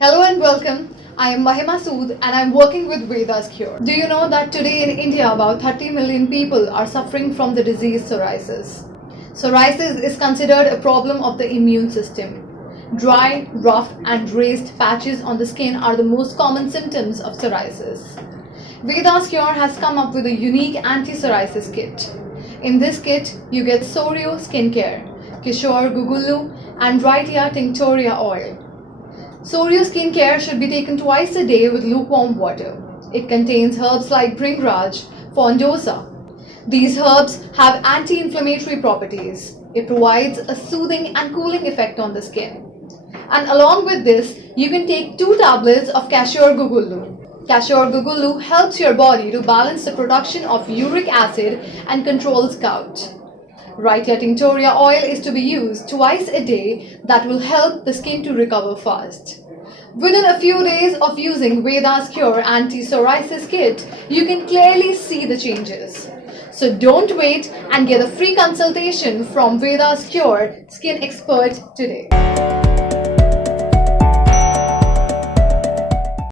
Hello and welcome. I am Mahima Sood and I'm working with Vedas Cure. Do you know that today in India about 30 million people are suffering from the disease psoriasis? Psoriasis is considered a problem of the immune system. Dry, rough and raised patches on the skin are the most common symptoms of psoriasis. Vedas Cure has come up with a unique anti-psoriasis kit. In this kit, you get Sorio skincare, Kishore Gugullu and Wrightia Tinctoria Oil. Sorio skincare should be taken twice a day with lukewarm water. It contains herbs like bringraj, fondosa. These herbs have anti-inflammatory properties. It provides a soothing and cooling effect on the skin. And along with this, you can take 2 tablets of Kishore Gugullu. Kishore Gugullu helps your body to balance the production of uric acid and controls gout. Wrightia Tinctoria Oil is to be used twice a day that will help the skin to recover fast. Within a few days of using Vedas Cure Anti-Psoriasis Kit, you can clearly see the changes. So don't wait and get a free consultation from Vedas Cure Skin Expert today.